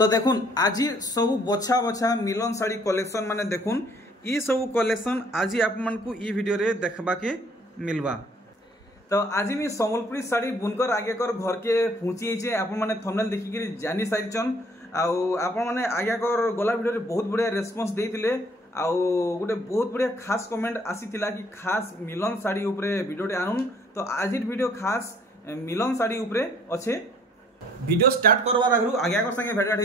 तो देखुन आज सब बछा बछा मिलन साड़ी कलेक्शन माने देखुन ई सब कलेक्शन आज आप को ई वीडियो रे देखबा के मिलवा। तो आज मी संबलपुरी साड़ी बुनकर आगे कर घर के पहुँची जाइए आप मैंने थंबनेल देखिक जानी सारिचन आपण मैंने आगे कर गला वीडियो रे बहुत बढ़िया रेस्पॉन्स देइतिले गोटे बहुत बढ़िया खास कमेंट आसीथिला कि खास मिलन साड़ी उपरे वीडियोटे आनुन। तो आज वीडियो खास मिलन साड़ी उपरे अच्छे वीडियो स्टार्ट करवार आगु आज्ञा कर संगे भेट घाट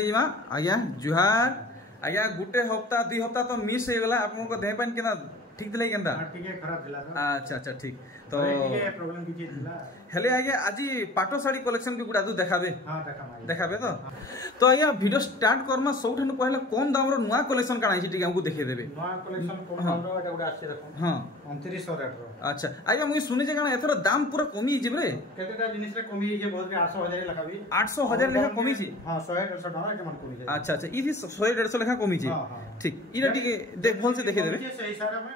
आज्ञा जुहार आज्ञा गुटे हफ्ता 2 हफ्ता तो मिस हो गला आपन को देह पाइन केना ठीक दिले केनता ठीक है खराब दिला अच्छा अच्छा ठीक तो प्रॉब्लम किछि दिला हेले आज्ञा आज पाटो साड़ी कलेक्शन के गुडा दु देखाबे हां देखाबे तो आज्ञा वीडियो स्टार्ट करमा सबठन पहले कोन दाम रो नुवा कलेक्शन काना छि ठीक हमकु देखे देबे नुवा कलेक्शन कोन दाम रो एटा गुडा आछि देखो हां 2900 रेट रो अच्छा आज्ञा मुई सुनि जे काना एथरो दाम पूरा कमी जे रे केतेटा जिनिस रे कमी जे बहुत 800,000 लखाबी 800,000 लेखा कमी छि हां 100-150 टका के मन कमी अच्छा अच्छा ई 100-150 लेखा कमी छि ठीक इरा टिके देख भल से देखे देबे सही सारा में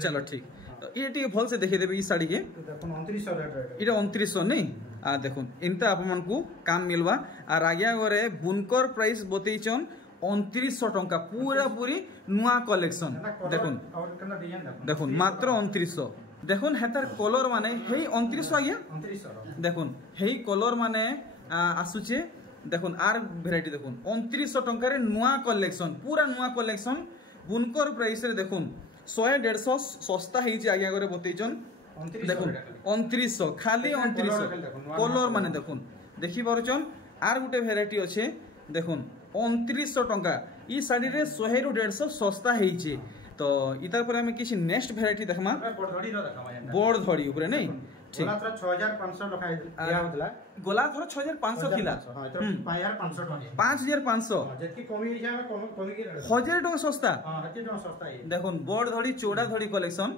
चलो ठीक ये टी भल से देखे देबे ई साड़ी के देखो 2900 रेट इरा 2900 नहीं आ देखो इनता आप मन को काम मिलवा और आज्ञा गरे बुनकर प्राइस बतैचन 2900 टंका पूरा पूरी नुआ कलेक्शन देखुन देखुन मात्र 2900 देखुन हेतार कलर माने हेई 2900 आज्ञा 2900 देखुन हेई कलर माने आसुचे देखुन आर वैरायटी देखुन 2900 टंका रे नुआ कलेक्शन पूरा नुआ कलेक्शन बुनकर प्राइस रे देखुन 100-150 सस्ता ହେଇଛି आगे करे बतैचन देखुन 2900 खाली 2900 कलर माने देखुन देखि पारुचन आर गुटे वैरायटी अछि देखुन 2900 टंका ई साड़ी रे 100-150 सस्ता ହେଇଛି तो इतार पर हमें किसी नेक्स्ट वैरायटी देखमा बोर्ड धड़ी ऊपर नहीं ठीक गोला थोड़ा 6500 लखा दिया होतला गोला थोड़ा 6500 थिला हां तो 5500 टका 5500 जेतकी कमी हिसाब में कमी के 1000 टका सस्ता हां 1000 टका सस्ता है देखुन बोर्ड धड़ी चौड़ा धड़ी कलेक्शन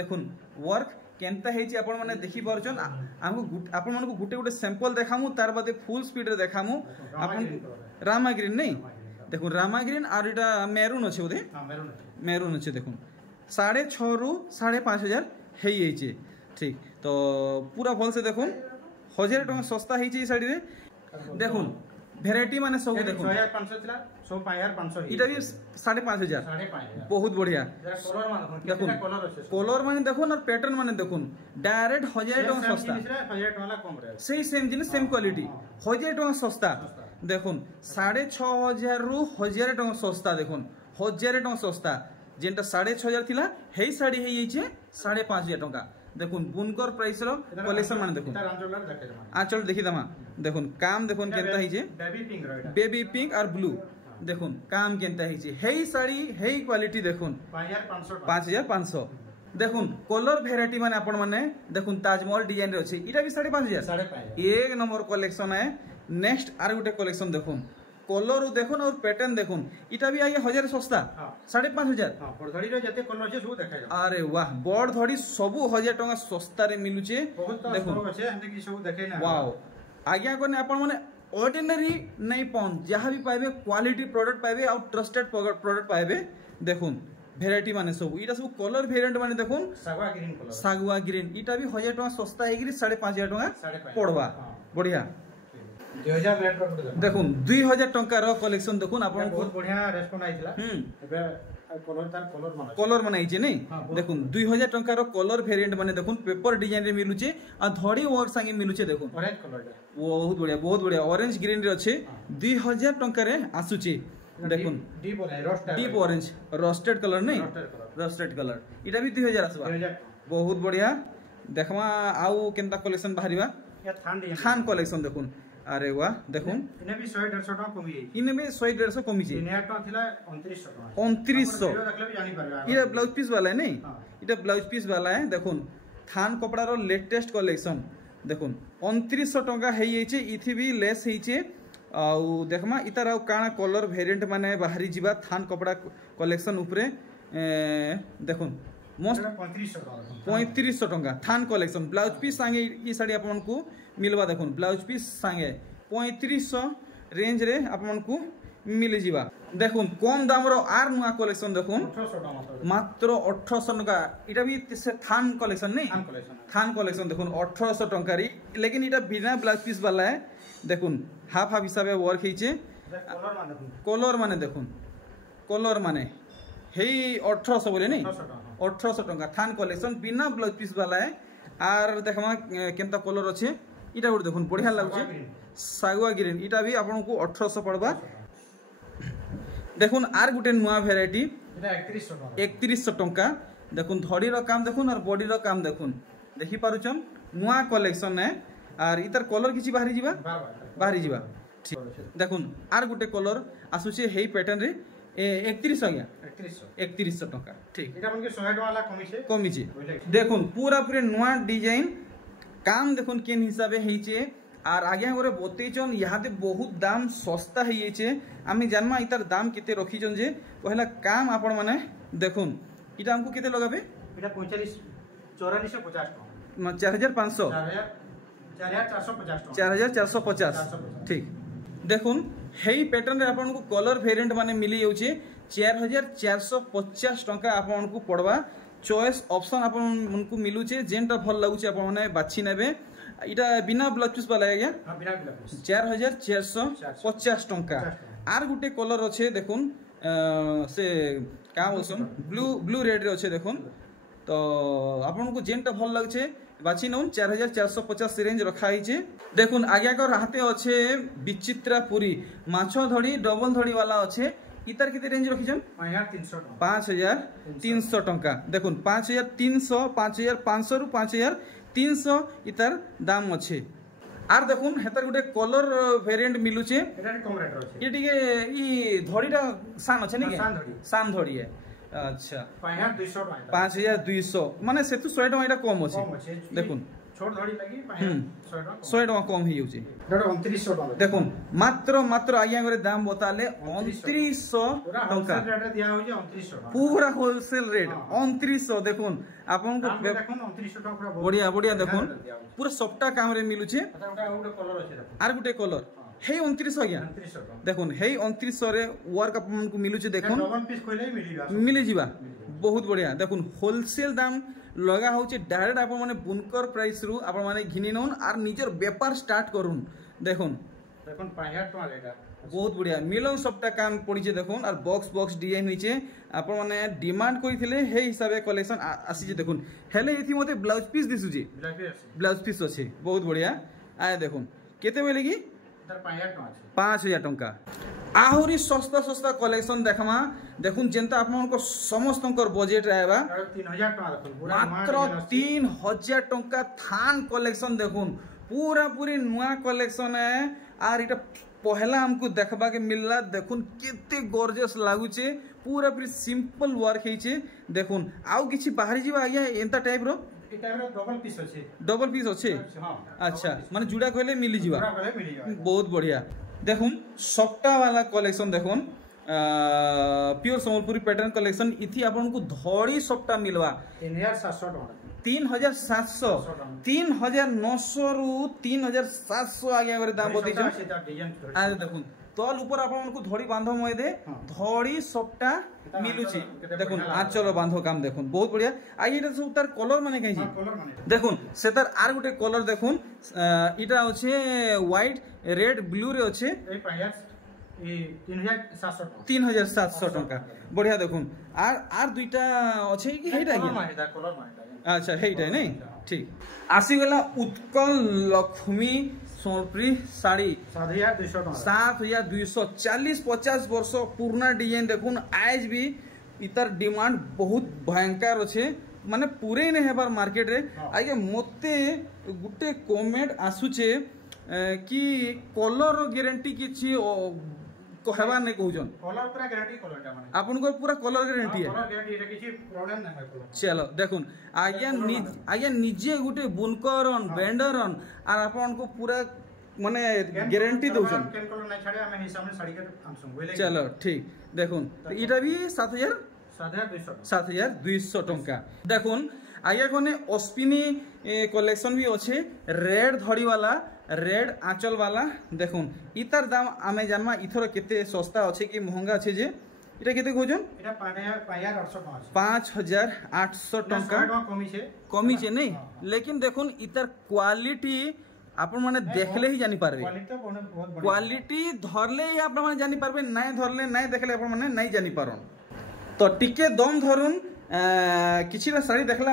देखुन वर्क केनता हेची आपण माने देखि परछन हमको आपण मन को गुटे गुटे सैंपल देखामु तार बादे फुल स्पीड रे देखामु आपण रामा ग्रीन नहीं देखुन रामा ग्रीन और इटा मेरून अछि ओदे हां मेरून अछि देखुन 6.5 रु 5.5 हेई हेची ठीक तो पूरा भल से देखुन 1000 टका सस्ता हेची साड़ी रे देखुन वैरायटी माने सब देखुन 6500 थिला 5500 इटा भी 5.5 बहुत बढ़िया कलर माने देखुन कलर माने देखुन और पैटर्न माने देखुन डायरेक्ट 1000 टका सस्ता 1000 टका कम रे सेम सेम जिनिस सेम क्वालिटी 1000 टका सस्ता देखुन 6500 रु 1000 टका सस्ता देखुन 1000 टका सस्ता जेंटा 6500 थिला हेई साड़ी हेई छै 5.5 टका देखुन बुनकर प्राइस रो कलेक्शन माने देखुन आंचल देखि दमा देखुन काम देखुन केनता ही जे बेबी पिंक और ब्लू देखुन काम केनता ही जे हेई साड़ी हेई क्वालिटी देखुन 5500 देखुन कलर वैरायटी माने आपण माने देखुन ताजमहल डिजाइन रे अछि इटा भी 5.5 एक नंबर कलेक्शन है नेक्स्ट आर गुटे कलेक्शन देखुन कलर देखुन और पैटर्न देखुन इटा भी आगे 1000 सस्ता 5.5 हां बड़ धड़ी रे जते कलर छै सब देखाय अरे वाह बड़ धड़ी सब 1000 टका सस्ता रे मिलुचे देखुन अच्छे हम कि सब देखे ना वाओ आज्ञा कोने आपण माने ऑर्डिनरी नहीं पौन जहां भी पाइबे क्वालिटी प्रोडक्ट पाइबे और ट्रस्टेड प्रोडक्ट पाइबे देखुन वैरायटी माने सब इटा सब कलर वेरिएंट माने देखुन सागवा ग्रीन इटा भी 1000 टका सस्ता हेगिरी 5.5 टका पड़वा बढ़िया 2000 रेट रो देखुन 2000 टंका रो कलेक्शन देखुन आपण बहुत बढ़िया रेस्पॉन्स आइतला एबे कलर माने आइचे नै देखुन 2000 टंका रो कलर वेरिएंट माने देखुन पेपर डिजाइन रे मिलुचे आ धड़ी वर्क संगे मिलुचे देखुन ऑरेंज कलर बहुत बढ़िया ऑरेंज ग्रीन रे अछि 2000 टंका रे आसुचे देखुन डीप ऑरेंज रोस्टेड कलर नै रोस्टेड कलर इटा भी 2000 आसबा बहुत बढ़िया देखमा आउ केनता कलेक्शन बाहरिबा या थान कलेक्शन देखुन अरे वाह देखुन इने भी 100-150 टका कमी है इने में 100-150 कमी छै इने टका थिला 2900 टका 2900 देखले भी जानि परबा इटा ब्लाउज पीस वाला है नहीं इटा ब्लाउज पीस वाला है देखुन थान कपड़ा रो लेटेस्ट कलेक्शन देखुन 2900 टका हेई छै इथि भी लेस हेई छै आ देखमा इतार काना कलर वेरिएंट माने बाहरी जीवा थान कपड़ा कलेक्शन ऊपरे देखुन मस्त 3500 टका थान कलेक्शन ब्लाउज पीस संगे ई साड़ी आपन को मिलवा देखुन ब्लाउज पीस संगे 3500 रेंज रे आपन को मिल जीवा देखुन कम दाम रो आर नुआ कलेक्शन देखुन 1800 टका मात्र 1800 टका इटा भी से थान कलेक्शन नहीं थान कलेक्शन देखुन 1800 टका री लेकिन इटा बिना ब्लाउज पीस वाला है देखुन हाफ हाफ हिसाब वर्क हेचे कलर माने देखुन कलर माने हेई 1800 बोले नहीं 1800 टंका थान कलेक्शन बिना ब्लाउज पीस वाला है आर देखमा केनता कलर अच्छे इटा गुड देखुन बढ़िया लागुचे सागुआ ग्रीन इटा भी आपन को 1800 पड़बा देखुन आर गुटे नुआ वेराइटी इटा 3100 टंका देखुन धड़ी रो काम देखुन और बॉडी रो काम देखुन देखि पारुचन नुआ कलेक्शन है आर इतर कलर किछि बाहरी जीवा ठीक देखुन आर गुटे कलर आसुचे हेई पैटर्न रे 31 आज्ञा 3100 टंका ठीक एटा मन के 100 वाला कमिचे देखुन पूरा पूरे नुआ डिजाइन काम देखुन केन हिसाबे हेइचे आर आगे गोरे बतैचन यहाँ बहुत दाम सस्ता है आम जानमा इतार दाम केते रखीचन जे पहला काम आपण माने देखुन इटा हमको केते लगाबे इटा 4450 4500 4450 ठीक देखुन हेई पैटर्न रे आपन को कलर वेरिएंट माने मिली जाउचे 4450 टंका आपन को पड़वा चॉइस ऑप्शन आपन को मिलुचे जेनटा भल लागुचे आपन माने बाछि नेबे इटा बिना ब्लाउज पीस वाला गया हां बिना ब्लाउज पीस 4450 टंका आर गुटे कलर अच्छे देखुन से का बोलसन ब्लू रेड रे अच्छे देखुन तो आपन को जेनटा भल लागुचे बाछि नउन 4450 रेंज रखा हिचे देखुन आगे को राहते अच्छे विचित्रापुरी माछो धड़ी डबल धड़ी वाला अच्छे इतर किते रेंज रखिछन 5300 टंका देखुन 5300 5500 रु 5300 इतर दाम अच्छे आर देखुन हेतर गुटे कलर वेरिएंट मिलुचे एटा कम रेट रो छे ये टिके ई धड़ीटा सान अच्छे नि सान धड़ी है अच्छा 5200 माने सेतु 100 टका एटा कम अछि देखुन छोट धड़ी लगी 100 टका कम ही होउची 2900 टका देखुन मात्र आज्ञा करे दाम बताले 2900 टका रेट दिया होजे 2900 टका पूरा होलसेल रेट 2900 देखुन आपन को देखुन 2900 टका पूरा बढ़िया देखुन पूरा सप्ताह काम रे मिलुचे गुटे कलर अछि आर गुटे कलर हे 2900 आज्ञा देखुन हे 2900 रे वर्क आपन को मिलुचे देखुन डबल पीस कोइले मिली जीवा बहुत बढ़िया देखुन होलसेल दाम लगा होचे डायरेक्ट आपन माने बुनकर प्राइस रु आपन माने घिनि नउन आर निजर व्यापार स्टार्ट करून देखुन 5000 टका लेटा बहुत बढ़िया मिलन सबटा काम पड़ीचे देखुन और बॉक्स डिजाइन होइचे आपन माने डिमांड करिथिले हे हिसाबे कलेक्शन आसीचे देखुन हेले एथि मते ब्लाउज पीस दिसुची ब्लाउज पीस अछि बहुत बढ़िया आय देखुन केते बेले की 5000 टंका आहुरी सस्ता कलेक्शन देखमा देखुन जेंता आपन समस्त बजेट आएबा 3000 टका देखुन मात्र 3000 टंका थान कलेक्शन देखुन पूरा पूरी नुआ कलेक्शन है आर इटा पहला हमको देखबा के मिलला देखुन केते गॉर्जियस लागुचे पूरा पूरी सिंपल वर्क हेचे देखुन आउ किछि बाहरी जीवा आया एंता टाइप रो डबल पीस अच्छे अच्छा माने जुड़ा कहले मिली जीवा बहुत बढ़िया देखुन सप्ताह वाला कलेक्शन देखुन प्योर संबलपुरी पैटर्न कलेक्शन इथि आपन को धड़ी सप्ताह मिलवा 3700 3900 रु 3700 आगे अगर दाम बती छ आज देखुन तल ऊपर आपन को धड़ी बांधो मय दे धड़ी सप्ताह मिलुची देखुन आंचल बांधो काम देखुन बहुत बढ़िया आइ एटा सब तार कलर माने कहि देखुन से तार आर गुटे कलर देखुन इटा अछि व्हाइट रेड ब्लू रे अछि ए 3700 टका बढ़िया देखुन आर दुईटा अछि कि हेटा अच्छा हेटा नै ठीक आसी गला उत्कल लक्ष्मी सोनपुरी साड़ी 7200 40-50 वर्ष पुराना डिजाइन देखुन आज भी इतर डिमांड बहुत भयंकर अच्छे माने पूरे नहीं हेबार मार्केट रे आगे मते गुटे कमेंट आसुचे कि कलर गारंटी किछि कहबा नै कहउजन कलर पूरा गारंटी कलरटा माने आपन को पूरा कलर गारंटी है कलर गारंटी रे किछि प्रॉब्लम नै है चलो देखुन आगे निजे गुटे बुनकरन वेंडरन आर आपन को पूरा माने गारंटी दउछन केन कलर नै छाडे हम हिसाब में साड़ी के हमसु बोले चलो ठीक देखुन इटा भी 7200 टंका देखुन आगे कोने अश्विनी कलेक्शन भी अच्छे रेड धड़ी वाला रेड आंचल वाला देखुन इतार दाम आमे जानमा इथर केते सस्ता अच्छे कि महंगा अच्छे जे इटा केते खोजन इटा 5800 टका 5800 टका कमी छे नहीं लेकिन देखुन इतार क्वालिटी आपण माने देखले ही जानि पारबे क्वालिटी धरले ही आपण माने जानि पारबे नाही धरले नाही देखले आपण माने नाही जानि पारन तो टिके दम धरुन किछिटा साड़ी देखला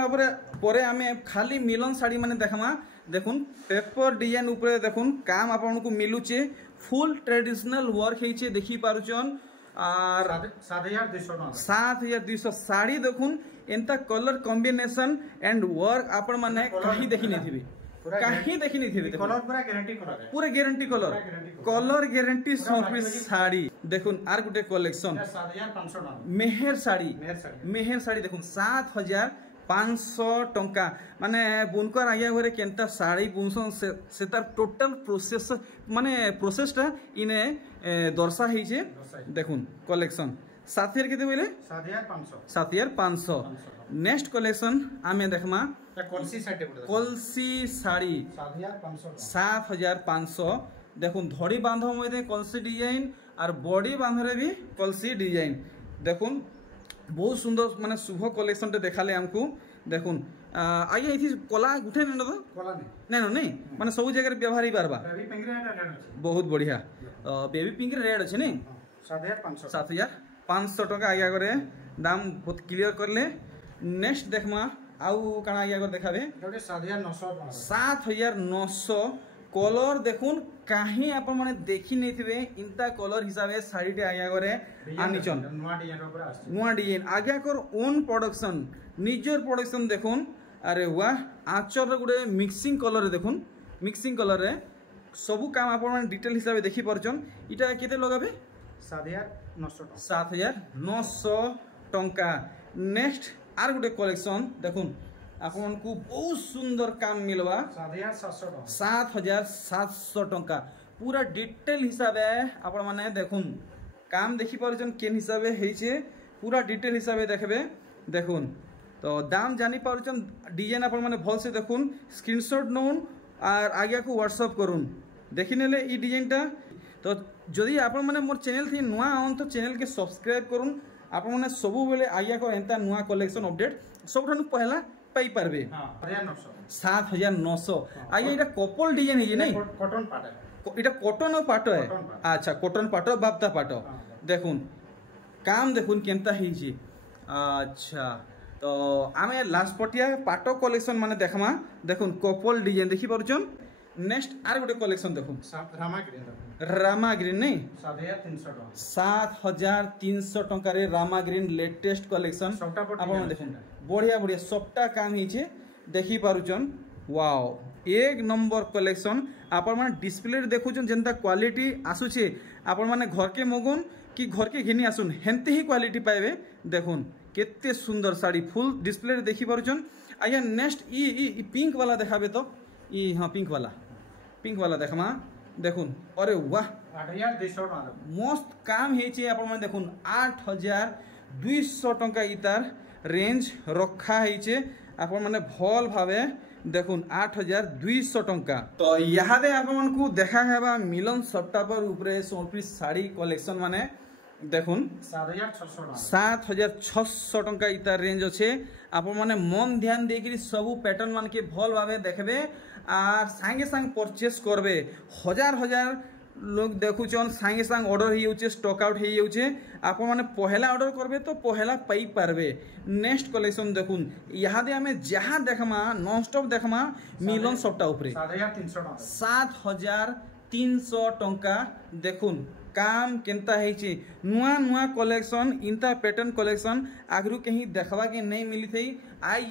परे आमे खाली मिलन साड़ी माने देखमा देखुन पेपर डिजाइन ऊपर देखुन काम आपन को मिलुचे फुल ट्रेडिशनल वर्क हेचे देखि पारुचन और 7200 साड़ी देखुन एंता कलर कॉम्बिनेशन एंड वर्क आपण माने कहीं देखि नै थिबे कहीं देखि नै थिबे कलर पूरा guarantee colour guarantee 100 piece sari देखुन आर गुटे कलेक्शन 7500 मेहर साड़ी देखुन 7500 टंका माने बुनकर आया घरे केनता साड़ी बुनसन से तार टोटल प्रोसेस माने प्रोसेसटा इने दर्शा हेजे देखुन कलेक्शन 7000 केते बोले 7500 नेक्स्ट कलेक्शन आमे देखमा कलसी साड़ी 7500 देखुन धड़ी बांधो मते कलसी डिजाइन और बॉडी बांधरे भी कलसी डिजाइन देखुन बहुत सुंदर माने शुभ कलेक्शन टे देखाले हमको देखुन आइए इथि कोला उठे न तो कोला नहीं माने सब जगह व्यवहार ही बारबा बेबी पिंक रेड बहुत बढ़िया बेबी पिंक रेड अछि नहीं 7500 टका आया करे दाम बहुत क्लियर करले नेक्स्ट देखमा आउ काना आया कर देखाबे 7900 कलर देखुन कहीं आप माने देखि नै थिबे इंता कलर हिसाबे साड़ी टे आया करे आनिचन नुआ डिजाइन आगे कर ओन प्रोडक्शन निजर प्रोडक्शन देखुन अरे वाह आचर गुडे मिक्सिंग कलर देखुन मिक्सिंग कलर रे सब काम आप माने डिटेल हिसाबे देखि परचन इटा केते लगाबे 7900 टंका नेक्स्ट आर गुडे कलेक्शन देखुन आपन को बहुत सुंदर काम मिलवा 7700 टंका पूरा डिटेल हिसाबे आपण माने देखुन काम देखि परजन केन हिसाबे हेचे पूरा डिटेल हिसाबे देखबे देखुन तो दाम जानि परजन डिजाइन आपण माने भल से देखुन स्क्रीनशॉट नउन और आगे को व्हाट्सएप करुन देखिनेले ई डिजाइनटा तो जदि आपण माने मोर चैनल थी नुआ ऑन तो चैनल के सब्सक्राइब करुन आपण माने सबु बेले आगे को एंता नुआ कलेक्शन अपडेट सबठानु पहला पाई परबे 7900 आइए इटा कपल डिजाइन है नहीं कॉटन पाटो इटा कॉटन और पाटो है अच्छा कॉटन पाटो बापता पाटो देखुन काम देखुन केनता हिजी अच्छा तो आमे लास्ट पटिया पाटो कलेक्शन माने देखमा देखुन कपल डिजाइन देखि परछन नेक्स्ट आर गुटे कलेक्शन देखुन रामा ग्रीन नहीं 7300 टंका रे रामा ग्रीन लेटेस्ट कलेक्शन आपण देखुन बढ़िया बढ़िया सबटा काम हिचे देखि पारुचन वाओ एक नंबर कलेक्शन आपण माने डिस्प्ले रे देखुचन जेंता क्वालिटी आसुचे आपण माने घर के मगुन कि घर के घिनी आसुन हेंते ही क्वालिटी पाइबे देखुन केते सुंदर साड़ी फुल डिस्प्ले रे देखि पारुचन आया नेक्स्ट ई पिंक वाला देखाबे तो ई हां पिंक वाला देखमा देखुन अरे वाह 8200 मस्त काम हेचे आपण माने देखुन 8200 टंका इतार रेंज रखा हेचे आपण माने भल भावे देखुन 8200 टंका तो यादे आपण को देखा हेबा मिलन सट्टा पर ऊपरे सोपी साड़ी कलेक्शन माने देखुन 7600 टंका इतार रेंज अच्छे आपण माने मन ध्यान देकरी सब पैटर्न मान के भल भावे देखबे आर संगे संग परचेस करबे हजार लोग देखुचन संगे संग ऑर्डर ही होचे स्टॉक आउट ही होचे आप माने पहला ऑर्डर करबे तो पहला पाई पारबे नेक्स्ट कलेक्शन देखुन यहाँ दे हमें जहाँ देखमा नॉन स्टॉप देखमा मिलन सप्ता ऊपरे 7300 टंका देखुन काम केनता हेची नुआ नुआ कलेक्शन इंता पैटर्न कलेक्शन आगरु कहीं देखवा के नहीं मिली थी आई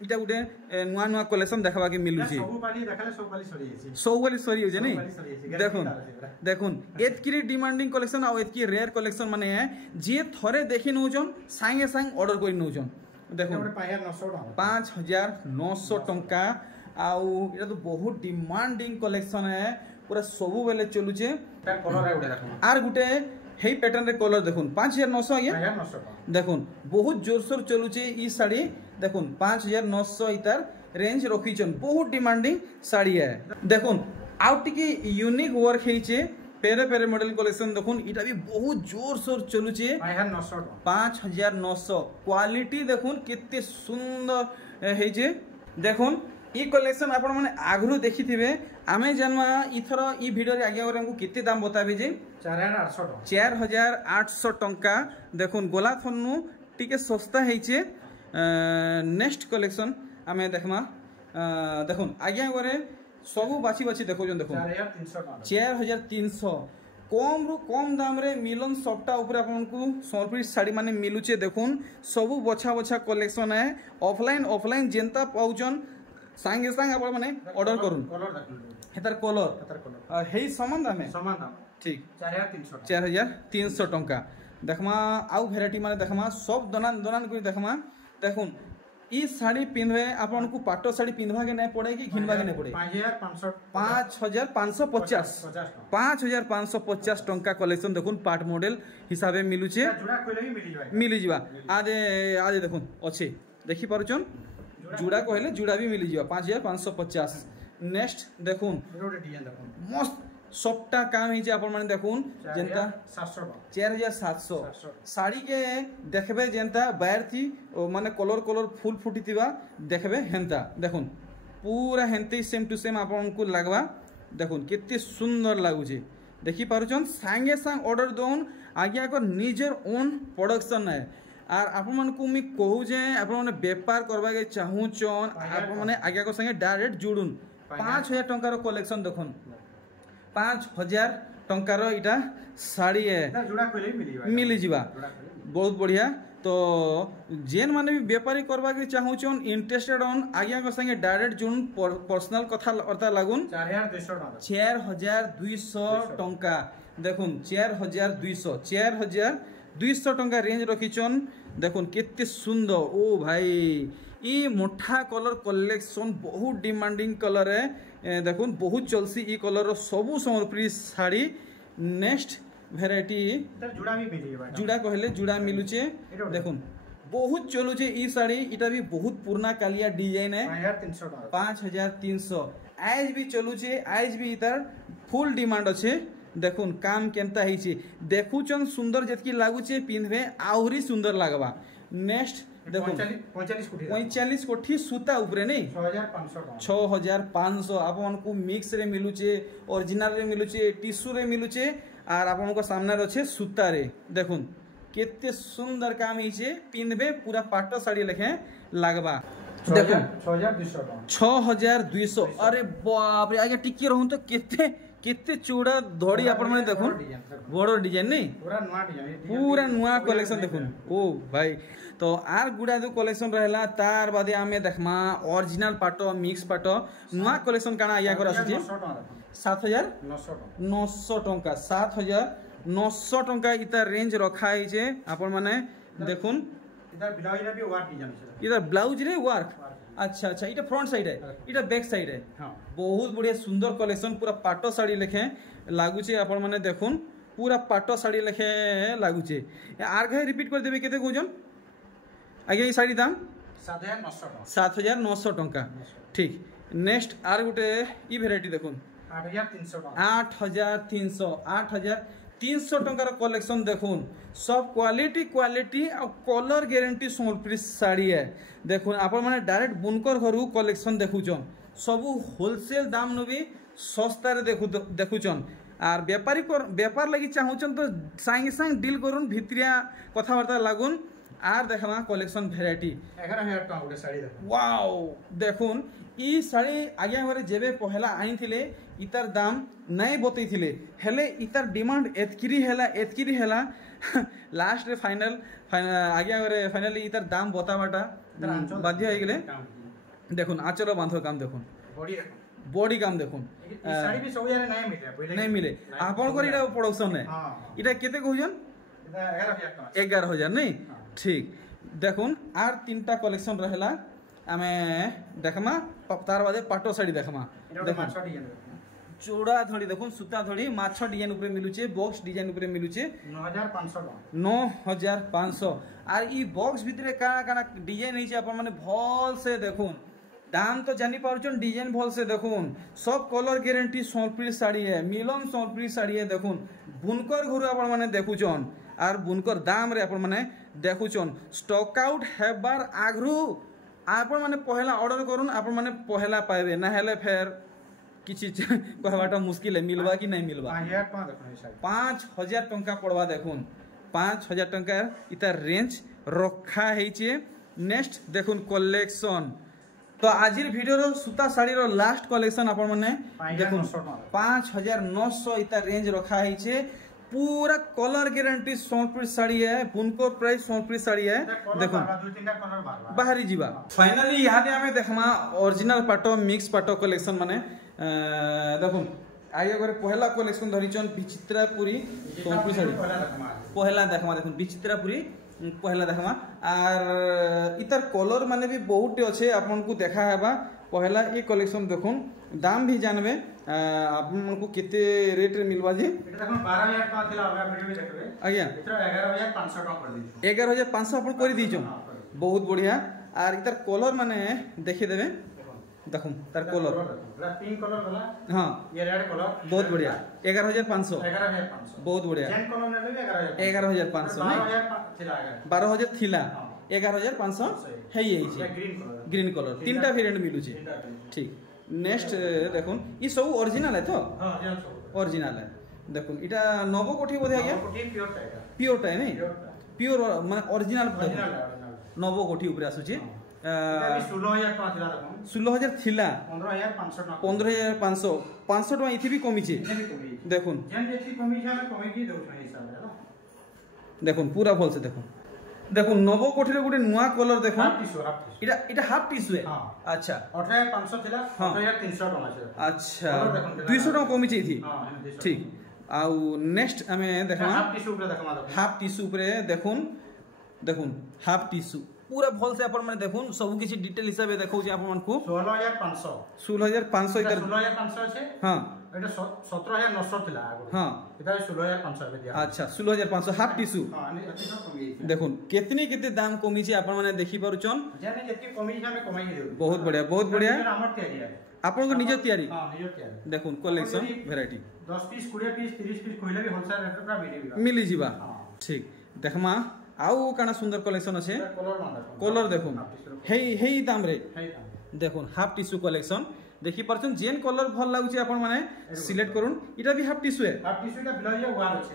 इटा गुटे नुआ नुआ कलेक्शन देखवा के मिलु छी सब वाली सरी होजे नहीं देखुन एतकी डिमांडिंग कलेक्शन आ एतकी रेयर कलेक्शन माने है जे थरे देखि नउजन संगे संग ऑर्डर करि नउजन देखुन 5900 टंका आउ इटा तो बहुत डिमांडिंग कलेक्शन है पूरा सब बेले चलुचे आर गुटे हेई पैटर्न रे कलर देखुन 5900 आया देखुन बहुत जोरसोर चलुचे ई साड़ी देखुन 5900 इतार रेंज रखीचन बहुत डिमांडिंग साड़ी है देखुन आउट की यूनिक वर्क हेचे पेरे पेरे मॉडल कलेक्शन देखुन इटा भी बहुत जोर सोर चलुचे 5900 क्वालिटी देखुन कितने सुंदर हेचे देखुन ई कलेक्शन आपण माने आगरु देखि थिबे आमे जन्मा इथर ई वीडियो रे आगे हमको कितने दाम बताबे जे 4800 टंका देखुन गोला थन्नु टिके सस्ता हेचे नेक्स्ट कलेक्शन आमे देखमा देखुन आगे गरे सबु बाछी बाछी देखो जन देखो 4300 कम रु कम दाम रे मिलन सबटा ऊपर आपको सम्बलपुरी साड़ी माने मिलुचे देखुन सबु बछा बछा कलेक्शन है ऑफलाइन जेंता पाउचन सांगे सांग आप माने ऑर्डर करूँ हेतार कलर हेई समान दाम ठीक 4300 टंका देखमा आउ भेराइटी माने देखमा सब दनान दनान को देखमा देखुन ई साड़ी पिंधवे आपन को पाटो साड़ी पिंधवा के नहीं पड़े कि घिनवा के नहीं पड़े 5550 टंका कलेक्शन देखुन पाट मॉडल हिसाब से मिलुचे मिली जिवा आदे आदे देखुन अच्छे देखि पारुचन जुड़ा कहले जुड़ा भी मिली जिवा 5550 नेक्स्ट देखुन मस्त सबटा काम ही अपन माने देखुन जेंता 4700 साड़ी के देखबे जेंता बाहर थी माने कलर फुल फुटी थिबा देखबे हेंता देखुन पूरा हेंते सेम टू सेम अपन को लागबा देखुन कितने सुंदर लागु छे देखि पारुचन संगे संग ऑर्डर दोन आगे को निजर ओन प्रोडक्शन है आर अपन मन को मी कहू जे अपन माने व्यापार करबा के चाहू चन अपन माने आगे को संगे डायरेक्ट जुडुन 5000 टंकार कलेक्शन देखुन 5000 टंकार इटा साड़ी है मिली जिवा बहुत बढ़िया तो जेन माने भी व्यापारी करबा के चाहू चन इंटरेस्टेड ऑन आगे को संगे डायरेक्ट जुन पर्सनल कथा अर्था लागुन 4200 टंका देखुन 4200 टंका रेंज रखिचन देखुन केते सुंदर ओ भाई ई मोठा कलर कलेक्शन बहुत डिमांडिंग कलर है देखुन बहुत चलसी ई कलर सबु सम्बलपुरी साड़ी नेक्स्ट भेराइटी जुड़ा कहले जुड़ा मिलुचे देखुन बहुत चलुचे ई साड़ी इटा भी बहुत पुराना कालिया डिजाइन है 5300 आज भी चलुचे आज भी इतार फुल डिमांड अच्छे देखुन काम केनता हिचे देखुचन सुंदर जतकी लागुचे पिंधबे आउरी सुंदर लागबा नेक्स्ट देखो 45 कोठी सूता ऊपर नहीं 6500 आपन को मिक्स रे मिलुचे ओरिजिनल रे मिलुचे टिश्यू रे मिलुचे आर आपन को सामने रछे सूता रे देखुन केते सुंदर काम हिचे पिंधबे पूरा पाटो साड़ी लेखे लागबा देखो 6200 अरे बाप रे आगे टिके रहूं तो केते चूड़ा धड़ी आपण माने देखुन बड़ो डिजाइन नहीं पूरा नुआ कलेक्शन देखुन ओ भाई तो आर गुड़ा जो कलेक्शन रहला तार बादे आमे देखमा ओरिजिनल पाटो मिक्स पाटो नुआ कलेक्शन काना आया कर आसी 7900 टंका 7900 टंका इता रेंज रखा है जे आपण माने देखुन इधर ब्लाउज रे वर्क अच्छा अच्छा इटा फ्रंट साइड है इटा बैक साइड है बहुत बढ़िया सुंदर कलेक्शन पूरा पाटो साड़ी लेखे लागुचे आपण माने देखुन पूरा पाटो साड़ी लेखे लागुचे आर घे रिपीट कर देबे केते कोजन आगे ये साड़ी दाम 7900 टंका ठीक next are Gute E variety देखुन 8300 टंकार कलेक्शन देखुन सब क्वालिटी और कलर गारंटी सम्बलपुरी साड़ी है देखुन आपण माने डायरेक्ट बुनकर घरु कलेक्शन देखुचन सबु होलसेल दाम नु भी सस्ता रे देखुचन आर व्यापार लगी चाहूचन तो सांगे सांग डील करूँ भित्रिया कथबार्ता लागुन आर देखमा कलेक्शन भेराइटी 11000 टका गोटे साड़ी वाओ देखुन ई साड़ी आगे हमरे जेबे पहला आनी थिले इतार दाम नहीं बतई थिले हेले इतार डिमांड एतकिरी हेला लास्ट रे फाइनल आगे हमरे फाइनली इतार दाम बताबाटा बाध्य हो गेले देखुन आचलो बांधो काम देखुन बॉडी काम देखुन साड़ी भी सब यार नहीं मिले आपन को इटा प्रोडक्शन है इटा केते कहउजन 11000 नहीं ठीक देखुन आर तीनटा कलेक्शन रहला आमे देखमा तार बादे पाटो साड़ी देखमा चूड़ा धड़ी देखुन सूता धड़ी माछ डिजाइन ऊपर मिलुचे बॉक्स डिजाइन ऊपर मिलुचे 9500 आर ई बॉक्स भितरे काना डिजाइन हिचे अपन माने भल से देखुन दाम तो जानी पारुचन डिजाइन भल से देखुन सब कलर गारंटी सम्बलपुरी साड़ी है मिलन सम्बलपुरी साड़ी है देखुन बुनकर घरु अपन माने देखुचन आर बुनकर दाम रे अपन माने देखुचन स्टॉक आउट हेबार आगरु आपण माने पहला ऑर्डर करूँ आपण माने पहला पाइबे ना हेले फेर किसी कहवाटा मुश्किल है मिलवा कि नहीं मिलवा 5000 टंका पड़वा देखुन 5000 टंका इतार रेंज रखा है। नेक्स्ट देखुन कलेक्शन तो आज वीडियो सूता शाड़ी रो लास्ट कलेक्शन आपण माने देखुन 5900 इतार रेंज रखा है। पूरा कलर गारंटी सोनपुर साड़ी है बुनकर प्राइस सोनपुर साड़ी है देखो बाहरी जीवा। फाइनली यहाँ हमें देखमा ओरिजिनल पाटो मिक्स पाटो कलेक्शन माने देखो आगे करे पहला कलेक्शन धरिचन विचित्रापुरी सोनपुर साड़ी पहला देखमा देखो विचित्रापुरी पहला देखमा आर इतर कलर माने भी बहुत अच्छे आपन को देखा है। पहला ये कलेक्शन देखुन दाम भी जानबे आपन को केते रेट रे मिलवा जे एटा देखो 12000 टका थिला आगे वीडियो में देखबे आज्ञा एटा 11500 टका कर दी 11500 अपन कर दी छो बहुत बढ़िया। आर इधर कलर माने देखि देबे देखुन तार कलर पिंक कलर वाला हां ये रेड कलर बहुत बढ़िया 11500 बहुत बढ़िया जेन कलर ने लेबे 11500 12000 थिला आगे 12000 थिला 11500 है ये ग्रीन कलर तीनटा वेरिएंट मिलु छी ठीक। नेक्स्ट देखुन ये सब ओरिजिनल है तो हां ओरिजिनल है देखुन इटा नवो कोठी बोधे आ गया प्योर टा नहीं प्योर माने ओरिजिनल नवो कोठी ऊपर आसु छी 16000 टका थिला देखो 16000 थिला 15500 टका 15500 500 टका इथि भी कमी छी देखुन जेन जेति कमी छै ना कमी की दउ छै हिसाब रे ना देखुन पूरा भल से देखुन देखो नवो कोठी रे गुटे नुआ कलर देखो हाफ टिश्यू इटा हाफ टिश्यू है। हां अच्छा 18500 थिला 18300 टका छै अच्छा 200 टका कमी छी थी हां ठीक। आउ नेक्स्ट हमें देखमा हाफ टिश्यू ऊपर देखमा हाफ टिश्यू ऊपर देखुन देखुन हाफ टिश्यू पूरा भल से अपन माने देखुन सब किछि डिटेल हिसाब देखौ जे अपन मन को 16500 इधर 16500 छै हां एटा 17900 थिला आगो हां एटा 16500 रे दिया अच्छा 16500 हाफ टिश्यू हां अति सब कमी छै देखुन केते दाम कमी छै अपन माने देखि पारुचन जेने जेति कमी छै हमें कमाई देउ बहुत बढ़िया हमर तैयारी है आपन को निज तैयारी हां निज तैयारी देखुन collection variety 10 piece 20 piece 30 piece कोइला भी होलसेल रेट का मिली जीवा ठीक। देखमा आउ काना सुंदर कलेक्शन আছে कलर देखुन हेई दाम रे देखुन हाफ टिश्यू कलेक्शन देखि परछन जेन कलर भल लागुची आपण माने सिलेक्ट करूँ इटा भी हाफ टिश्यू है हाफ टिश्यू का ब्लाउज वार আছে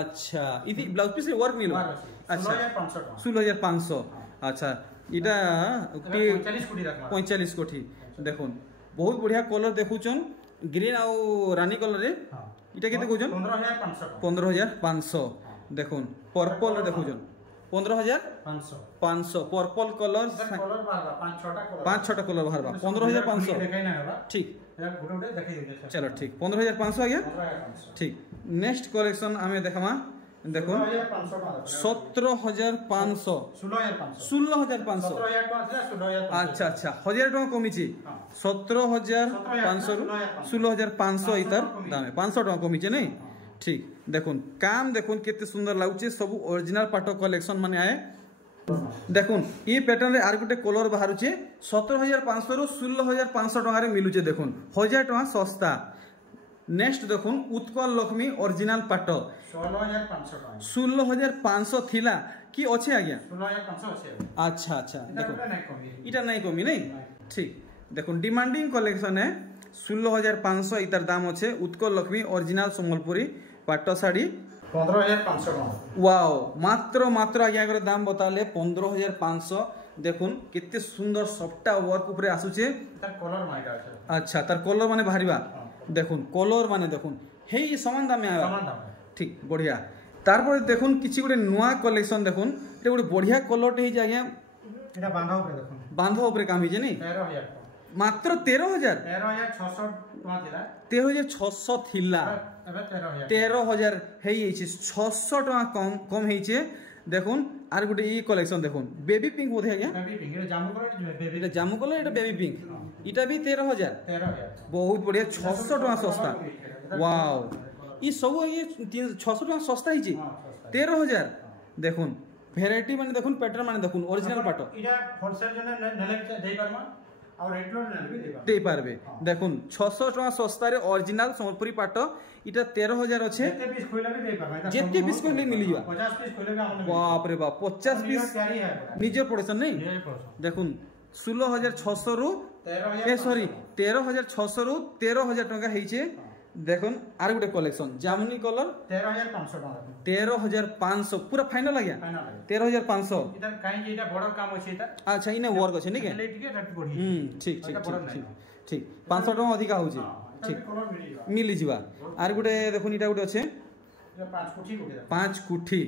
अच्छा इति ब्लाउज पीस वर्क मिलो अच्छा 16500 अच्छा इटा 45 कोठी देखुन बहुत बढ़िया कलर देखुचन ग्रीन आउ रानी कलर रे इटा केते कहउचन 15500 देखुन पर्पल देखुचन 15500 पर्पल कलर 5-6टा कलर बाहरबा 15500 ठीक चलो ठीक 15500 आ गया ठीक। नेक्स्ट कलेक्शन हमें देखमा देखो 17500 16500 अच्छा अच्छा 1000 टका कमी छी 17500 16500 इतर दाम है 500 टका कमी छी नहीं ठीक। देखुन काम देखुन केते सुंदर लागुचे सब ओरिजिनल पाटो कलेक्शन माने आए देखुन ये पैटर्न रे आर गुटे कलर बाहरुचे 17500 रु 16500 टका रे मिलुचे देखुन 1000 टका सस्ता। नेक्स्ट देखुन उत्कल लक्ष्मी ओरिजिनल पाटो 16500 थिला कि अच्छे आ गया 16500 अच्छे अच्छा अच्छा देखो इटा नहीं कमी नहीं ठीक। देखुन डिमांडिंग कलेक्शन है 16500 इतर दाम अच्छे उत्कल लक्ष्मी ओरिजिनल संबलपुरी पाटो साड़ी 15500 वाओ मात्र मात्र आगे अगर दाम बताले 15500 देखुन कितने सुंदर सफ्टा वर्क ऊपर आसुचे तार कलर माइटा আছে अच्छा तार कलर माने बाहरिबा देखुन कलर माने देखुन हे समान दाम में आया ठीक बढ़िया। तारपर देखुन किछि गुटे नुआ कलेक्शन देखुन एटा गुटे बढ़िया कलर हे जाय एटा बांधा ऊपर देखुन बांधा ऊपर काम हे जे नहीं 13000 मात्र 13600 टका थिला 13600 थिला 13000 हे 600 टका कम हे देखुन आर गुटे ई कलेक्शन देखुन बेबी पिंक बोधे गया बेबी पिंक एटा जामु कलर बेबी एटा जामु कलर एटा बेबी पिंक इटा भी 13000 बहुत बढ़िया 600 टका सस्ता वाओ ई सब ये 600 टका सस्ता ही 13000 देखुन भेराइटी माने देखुन पैटर्न माने देखुन ओरिजिनल पाटो इटा होलसेल जने नेले देई परमा और रेटलो नेले भी देई पारबे देखुन 600 टका सस्ता रे ओरिजिनल संबलपुरी पाटो इटा 13000 अच्छे जेते पीस खोइला भी देई परबा जेते पीस खोइले मिल जा 50 पीस खोइले भी हमने बाप रे बाप 50 पीस तैयारी है निजे प्रोडक्शन नहीं देखुन 16600 रु ए सॉरी 13,600 रु 13,000 टका हेचे देखन आर गुटे कलेक्शन जामुनी कलर 13,500 टका 13,500 पूरा फाइनल आ गया 13,500 इधर काई जे एटा बॉर्डर काम अछि इधर अच्छा इने वर्क अछि नि के ठीक ठीक ठीक ठीक ठीक 500 टका अधिका होची ठीक मिली जीवा आर गुटे देखुन इटा गुटे अछि 5 कुठी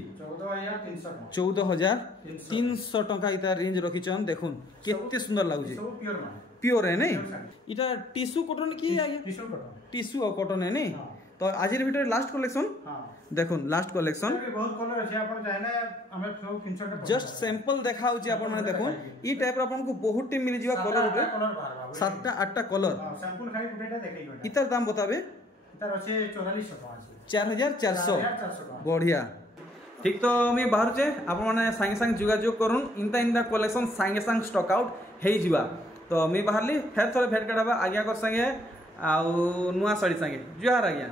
14,300 टका इता रेंज रखिछन देखुन केते सुंदर लागुची प्योर है नहीं इटा टिश्यू कॉटन की आया टिश्यू और कॉटन है नहीं तो आज भितर लास्ट कलेक्शन देखुन लास्ट कलेक्शन बहुत कलर अछि आपण चाहेले हमें सब 300 जस्ट सैंपल देखाउ छी आपण माने देखुन ई टाइप र आपण को बहुत टे मिल जीवा कलर रे 7टा 8टा कलर सैंपल खाली गुटेटा देखै गयो इतर दाम बताबे इतर अछि 4400 टका 4,400 बढ़िया ठीक तो मी बाहर जे आपण माने संगे संग जोगाजोग करूँ इंता कलेक्शन संगे संग स्टॉक आउट हे जीवा तो मी बाहरली फेर थोड़े भेट कटाबा आज्ञा कर संगे आउ नुआ साड़ी संगे जुहार आज्ञा।